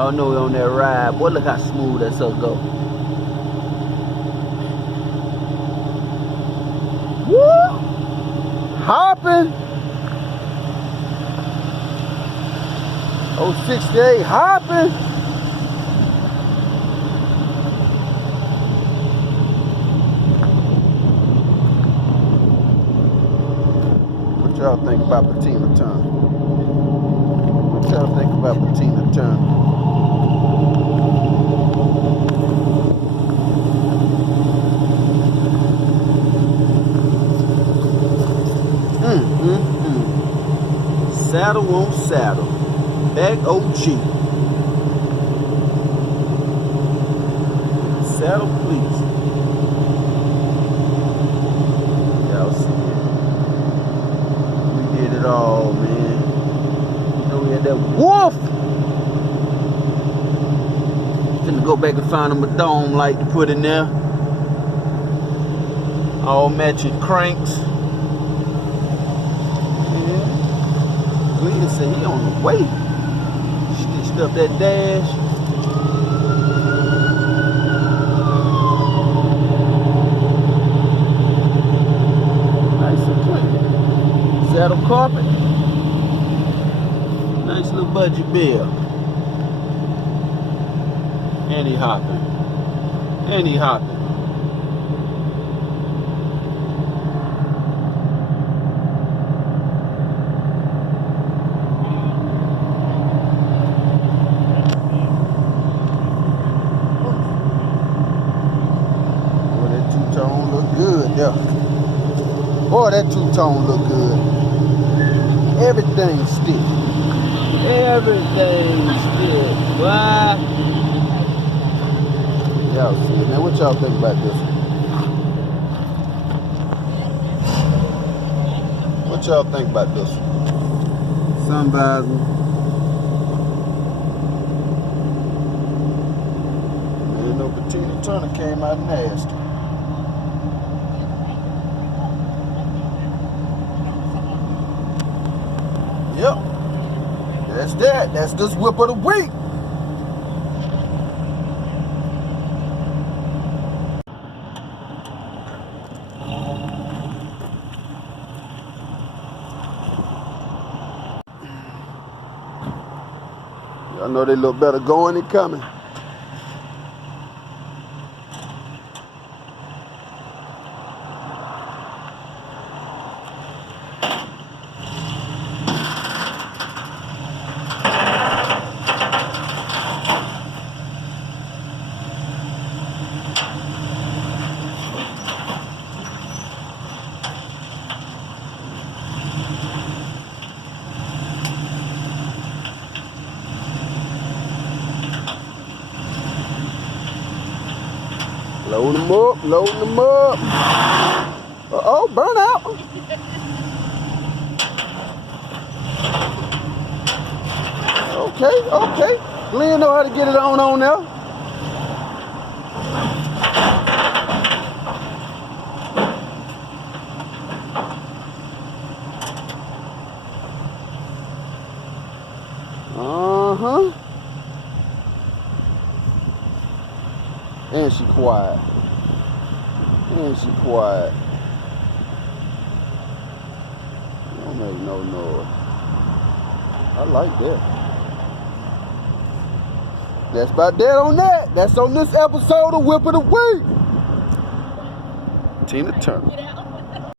Y'all know we on that ride. Boy, look how smooth that sucker go. Woo! Hopping. 068 hopping. What y'all think about patina tongue? What y'all think about patina tongue? Saddle on saddle. Back OG. Saddle please. Y'all see it. We did it all, man. You know we had that wolf. Finna go back and find him a dome light to put in there. All matching cranks. Glenn said he on the way. Stitched up that dash. Nice and clean. Saddle carpet. Nice little budget bill. And he hopping. And he hopping. Boy, that two-tone look good. Everything stick. Everything stick. Why? Y'all see it. Now, what y'all think about this one? What y'all think about this one? Sun visor. Man, no patina Turner came out nasty. Yep, that's that. That's this whip of the week. Y'all know they look better going than coming. Load them up, load them up. Uh-oh, burn out. Okay. Glenn know how to get it on there. Uh-huh. And she quiet. Don't make no noise. I like that. That's about that on that. That's on this episode of Whip of the Week. Tina Turner.